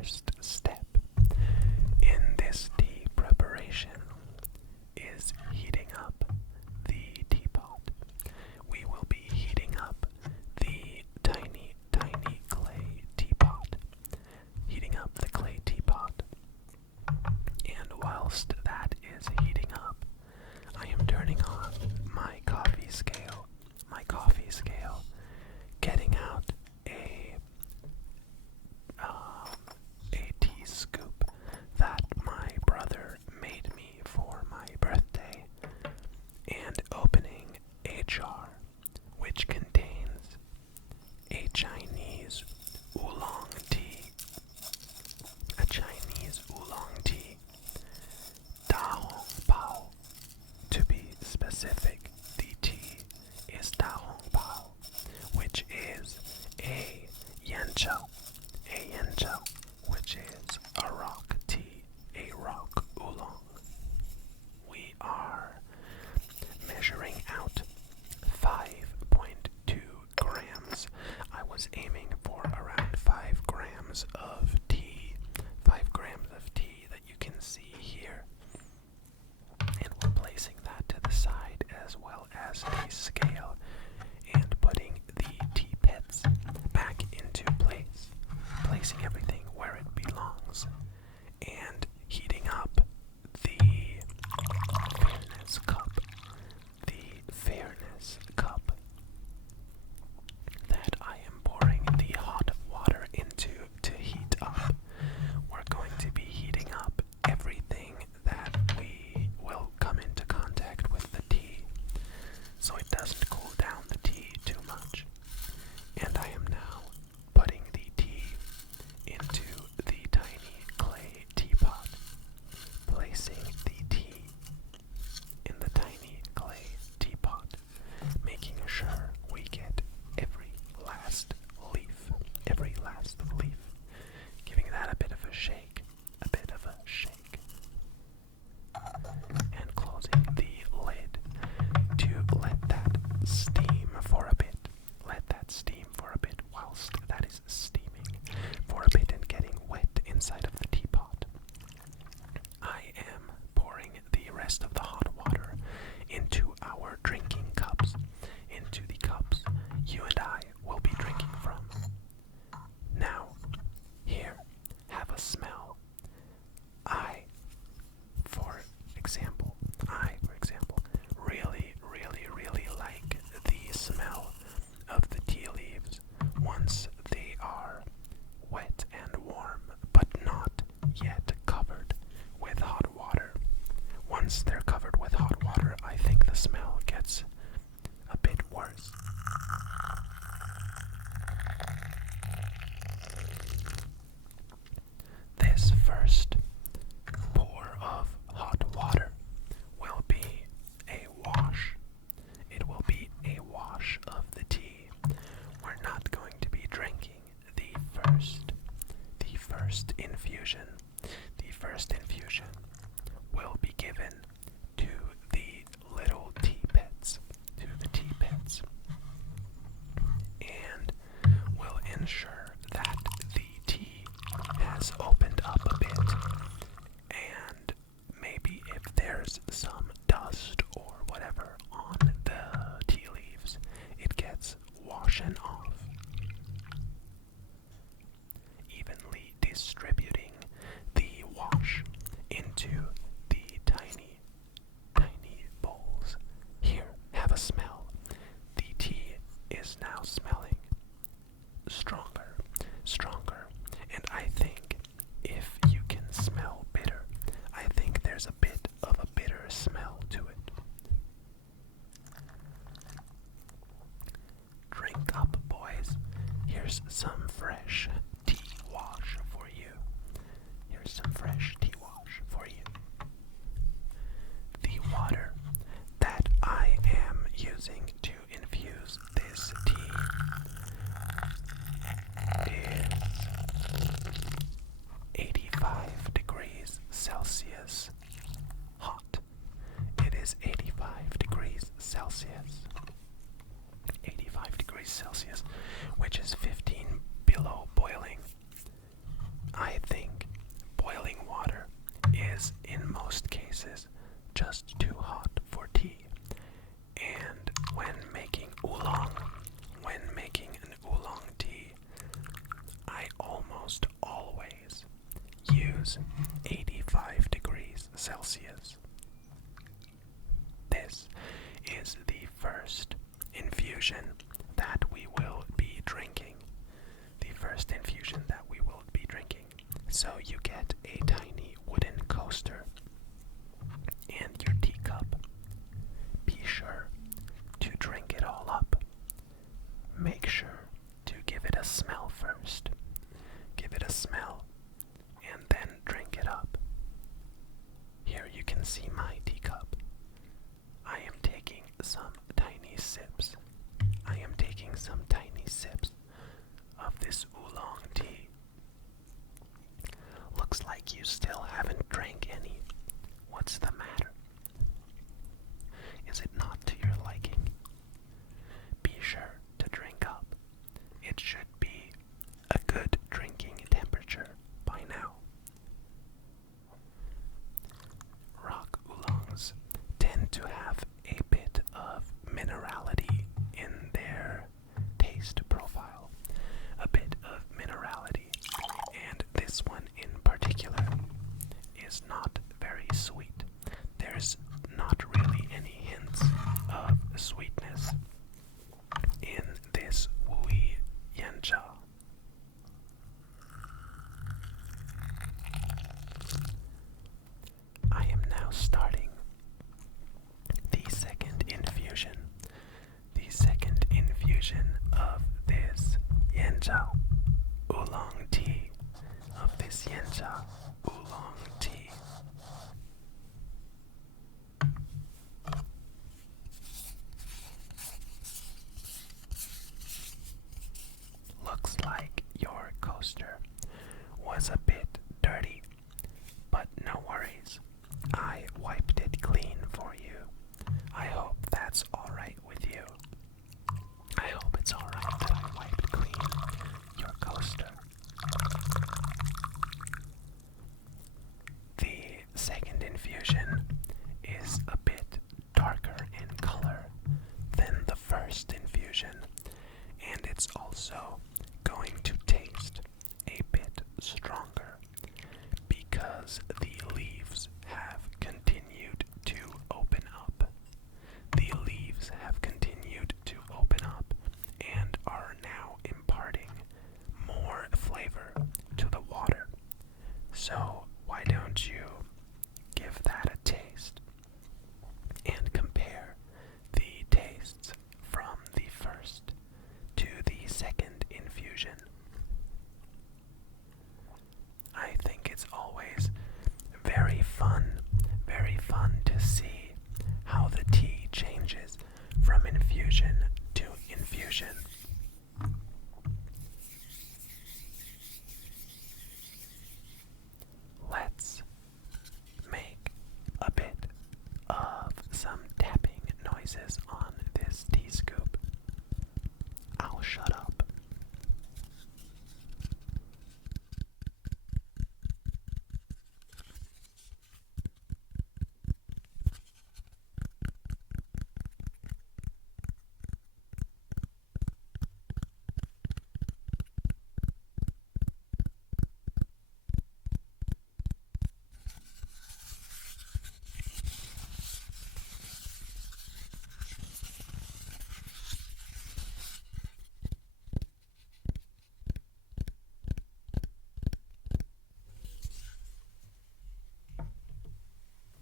first step in this tea preparation is heating up the teapot. We will be heating up the tiny, tiny clay teapot. Heating up the clay teapot. And whilst that is heating up, I am turning on my coffee scale. Getting out a tea scoop that my brother made me for my birthday, and opening a jar which contains a Chinese oolong tea. Da Hong Pao. To be specific, the tea is Da Hong Pao, which is a yanzhou, which is a rock tea, a rock oolong. We are measuring out 5.2 grams. I was aiming for around 5 grams of tea. 5 grams of tea that you can see here. And we're placing that to the side as well as the scale and putting the tea pets back into place. Placing everything where it belongs and heating up the fairness cup that I am pouring the hot water into to heat up. We're going to be heating up everything that we will come into contact with the tea, so it doesn't cool down the tea too much. And I am now putting the tea into the tiny clay teapot, placing the tea in the tiny clay teapot, making sure we get every last leaf, giving that a bit of a shake, and closing the lid to let that steam for a bit. Whilst that is steaming for a bit and getting wet inside of the teapot, I am pouring the rest of the hot water into our drinking cups, into the cups you and I will be drinking from. Now, here, have a smell. For example, really like the smell of the tea leaves once they are wet and warm, but not yet covered with hot water. Once they're covered with hot water, I think the smell gets a bit worse. This first pour of hot water will be a wash. It will be a wash of the tea. We're not going to be drinking the first infusion. The first infusion will be given to the little tea pets, and will ensure that the tea has opened up a bit, and maybe if there's some dust or whatever on the tea leaves, it gets washen off. Evenly distributing the wash into the tiny, tiny bowls. Here, have a smell. The tea is now smelling stronger, and I think if you can smell bitter, I think there's a bit of a bitter smell to it. Drink up, boys. Here's some fresh tea wash for you. The water that I am using to infuse this tea is 85 degrees Celsius hot. It is 85 degrees Celsius. 85 degrees Celsius, which is 15 below boiling. I think boiling water is, in most cases, just too hot for tea. And when making an oolong tea, I almost always use 85 degrees Celsius. This is the first infusion that we will be drinking. The first infusion that we will be drinking. So you get a tiny wooden coaster and your teacup. Be sure to drink it all up. Make sure to give it a smell first. Give it a smell and then drink it up. Here you can see my teacup. I am taking some tiny sips. I am taking some tiny sips of this oolong tea. Looks like you still haven't drank any. What's the matter? Is it not to your liking? Be sure to drink up. It should be a good drinking temperature by now. Rock oolongs tend to have a bit of minerality in their taste profile. A bit of minerality. And this one in particular is not very sweet. There's not really any hints of sweetness in this Wui Yancha. I am now starting the second infusion. The second infusion of this Yancha oolong tea. Of this Yancha oolong tea. Looks like your coaster was a bit dirty, but no worries. I wiped it clean for you. I hope that's alright with you. I hope it's alright that I wiped clean your coaster. The second infusion is a bit darker in color than the first infusion, and it's also going to taste a bit stronger because the leaves have continued to open up. The leaves have continued to open up and are now imparting more flavor to the water. So why don't you give that a taste and compare the tastes from the first to the second infusion? I think it's always very fun to see how the tea changes from infusion to infusion. Let's make a bit of some tapping noises on this tea scoop. I'll shut up.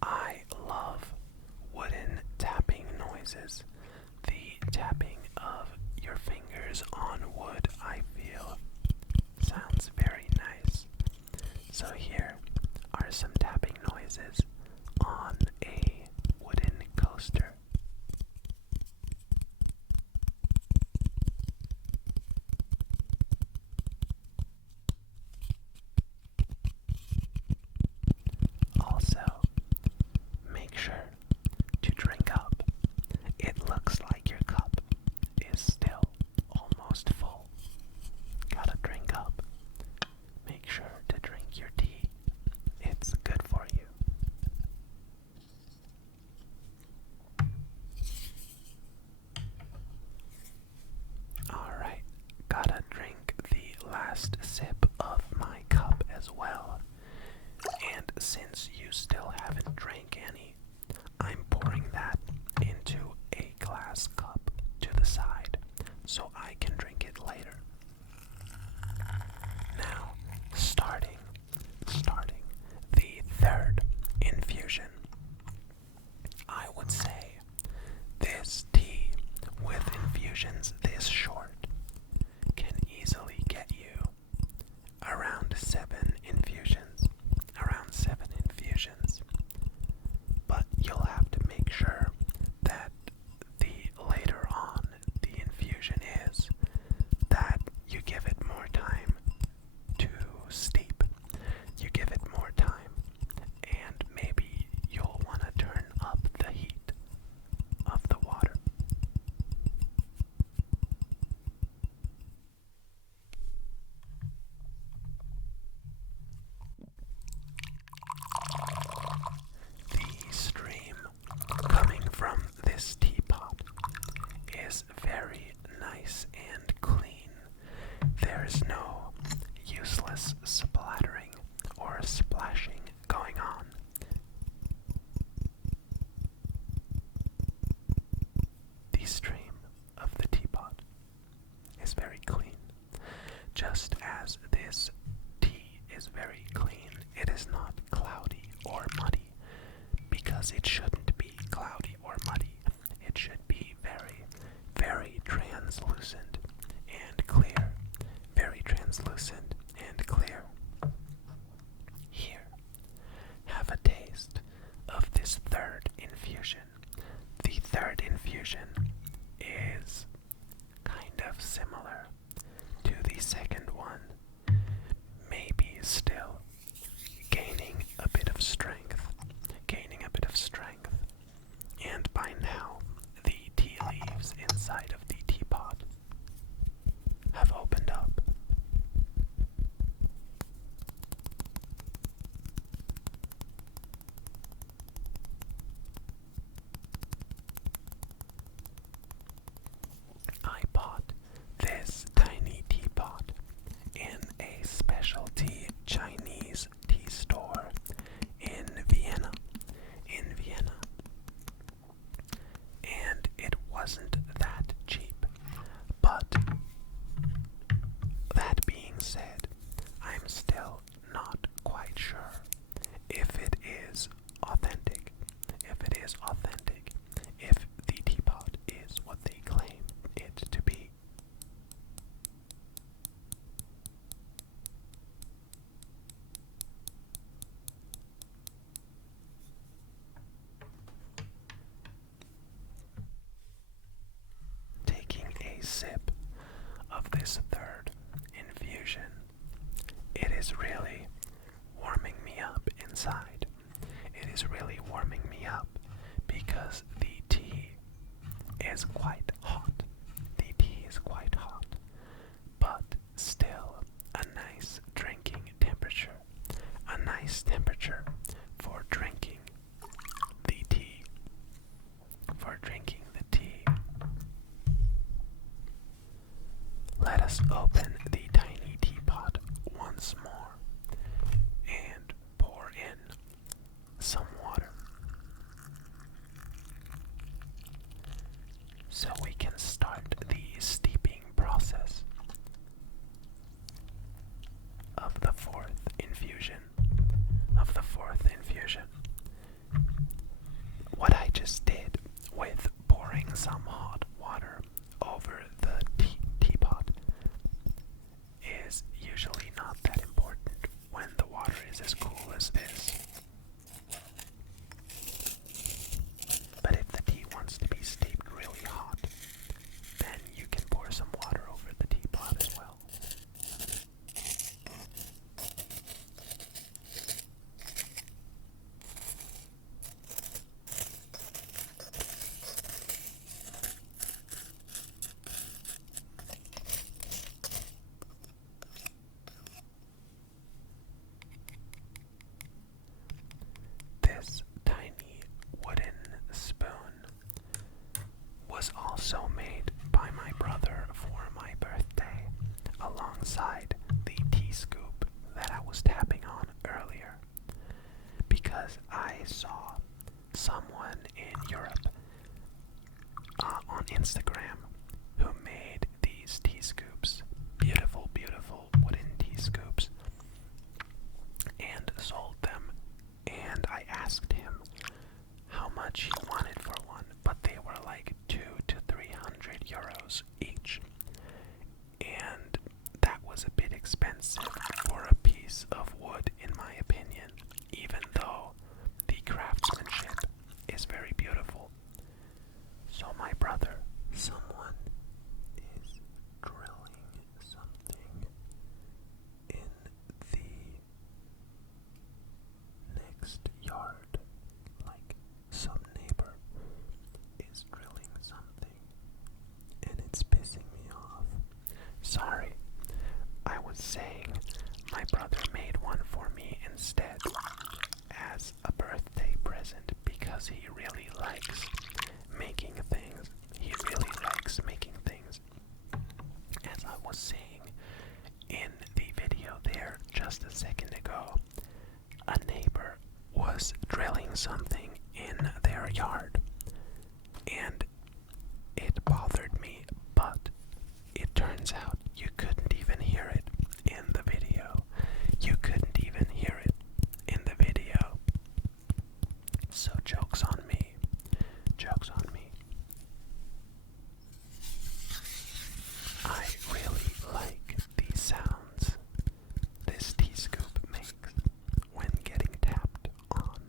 I love wooden tapping noises. The tapping of your fingers on wood, I feel, sounds very nice. So here are some tapping noises on a wooden coaster. Also, make sure to drink up. It looks like your cup is still almost full. Gotta drink up. Make sure to drink last sip of my cup as well. And since you still haven't drank any, I'm pouring that into a glass cup to the side so I can drink it later. Now, starting the third infusion. I would say this tea with infusions this short can easily get you around 7 infusions. But you'll have to make sure that the later on the infusion is, that you give it more time to steep. You give it more time, and maybe you'll want to turn up the heat of the water. The stream coming from this teapot is very nice and clean. There's no useless splattering or splashing going on. The stream of the teapot is very clean. Just as this tea is very clean, it is not cloudy or muddy, because it shouldn't be cloudy or muddy. It should be very, very translucent and clear. Very translucent and clear. Here, have a taste of this third infusion. The third infusion is kind of similar to the second one, maybe still gaining a bit of strength. And by now, the tea leaves inside of the teapot have opened up. I bought this tiny teapot in a specialty Chinese tea store in Vienna. And it wasn't that cheap. But that being said, I'm still not quite sure if it is authentic. If the teapot is what they claim it to be. Taking a sip of this third infusion, it is really warming me up inside. It is really warming me up because the tea is quite hot. But still a nice drinking temperature. A nice temperature for drinking the tea. Let us open the tiny teapot once more and pour in some water so we can start the steeping process of the fourth infusion. What I just did with pouring some hot water over the teapot is usually not that important. Instagram who made these tea scoops, beautiful, beautiful wooden tea scoops, and sold them. And I asked him how much he wanted for one, but they were like 200 to 300 euros each. And that was a bit expensive for a piece of wood, in my opinion, even though the craftsmanship is very beautiful. So my brother, someone is drilling something in the next yard. Like some neighbor is drilling something and it's pissing me off. Sorry, I was saying my brother made one for me instead as a birthday present because he really likes making things. He really likes making things. As I was saying in the video there just a second ago, a neighbor was drilling something in their yard, and it bothered me, but it turns out you couldn't even hear it in the video. You couldn't even hear it in the video. So joke's on me. Joke's on me. I really like the sounds this tea scoop makes when getting tapped on.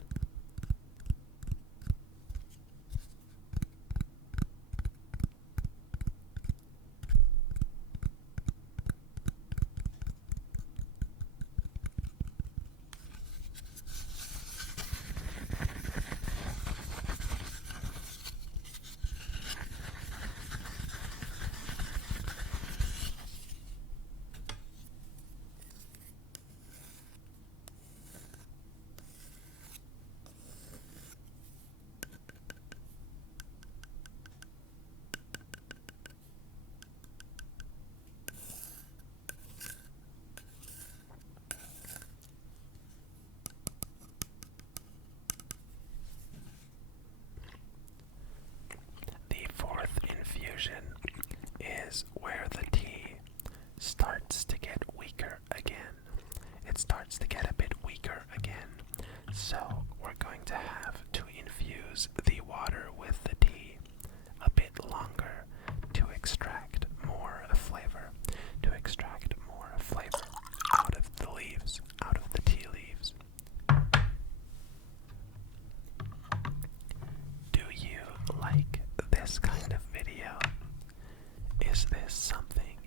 The fourth infusion is where the tea starts to get weaker again. It starts to get a bit weaker again. So we're going to have to infuse the water with the tea a bit longer to extract more flavor, out of the leaves, out of the tea leaves. Do you like this kind of video? Is this something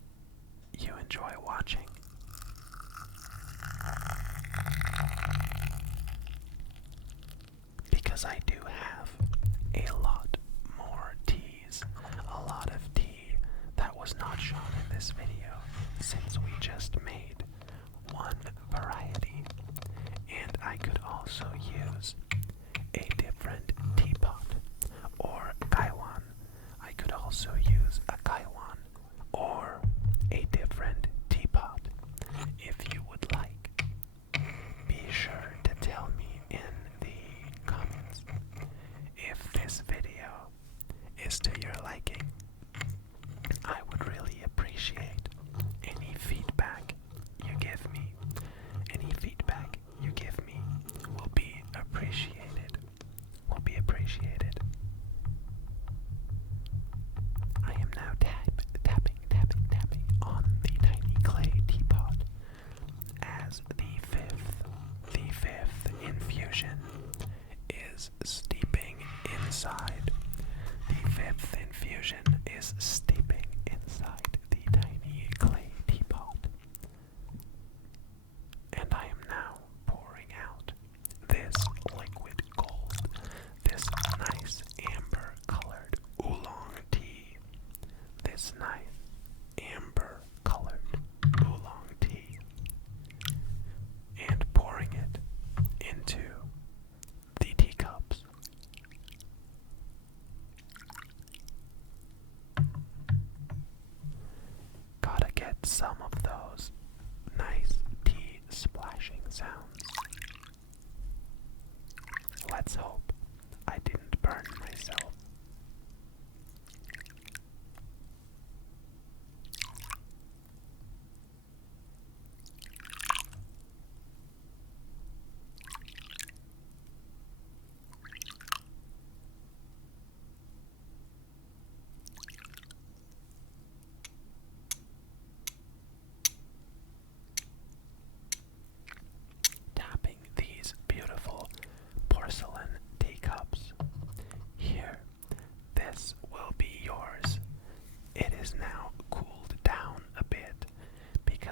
you enjoy watching? Because I do have a lot more teas, a lot of tea that was not shown in this video, since we just made one variety. And I could also use a different teapot or gaiwan. I could also use a gaiwan or a different teapot. If you would like, be sure to tell me in the comments if this video is to your liking. I would really appreciate any feedback you give me. Any feedback you give me will be appreciated. Will be appreciated. I am now tapping on the tiny clay teapot as the fifth infusion is steeping inside. The fifth infusion is steeping inside the tiny clay teapot. And I am now pouring out this liquid gold, this nice amber colored oolong tea. This nice amber colored oolong tea. And pouring it into the teacups. Gotta get some of those nice tea splashing sounds. Let's hope I didn't burn myself.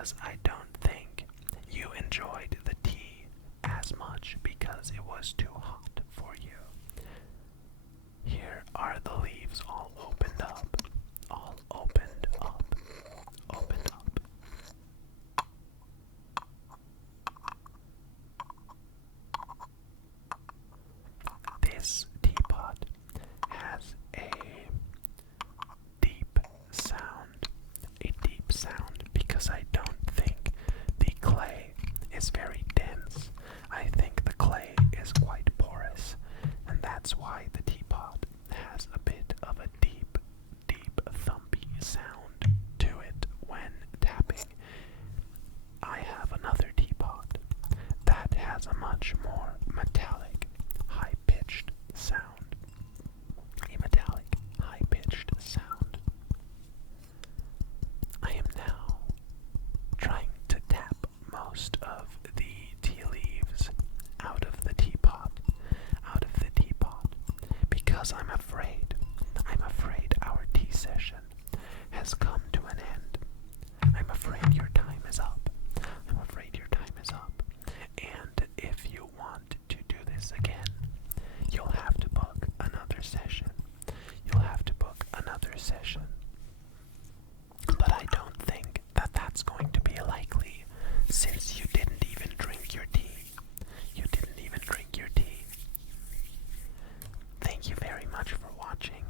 because I don't think you enjoyed the tea as much because it was too hot for you. Here are the leaves all opened up. All opened up. Opened up. This teapot has a deep sound. A deep sound because I don't think the clay is very dense. I think the clay is quite porous, and that's why the teapot has a bit of a deep, deep thumpy sound to it when tapping. I have another teapot that has a much more metallic, high-pitched sound. A metallic, high-pitched sound. I am now trying to tap most of the tea leaves out of the teapot, because I'm afraid our tea session has come to an end. I'm afraid your time is up. And if you want to do this again, you'll have to book another session. But I don't think that that's going to be likely, since you didn't even drink your tea. Thank you very much for watching.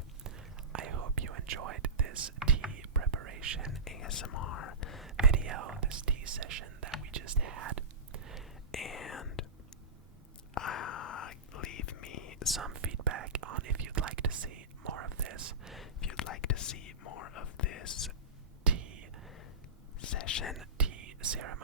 I hope you enjoyed this tea preparation ASMR video, this tea session that we just had. And leave me some feedback on if you'd like to see more of this. If you'd like to see more of this tea session, tea ceremony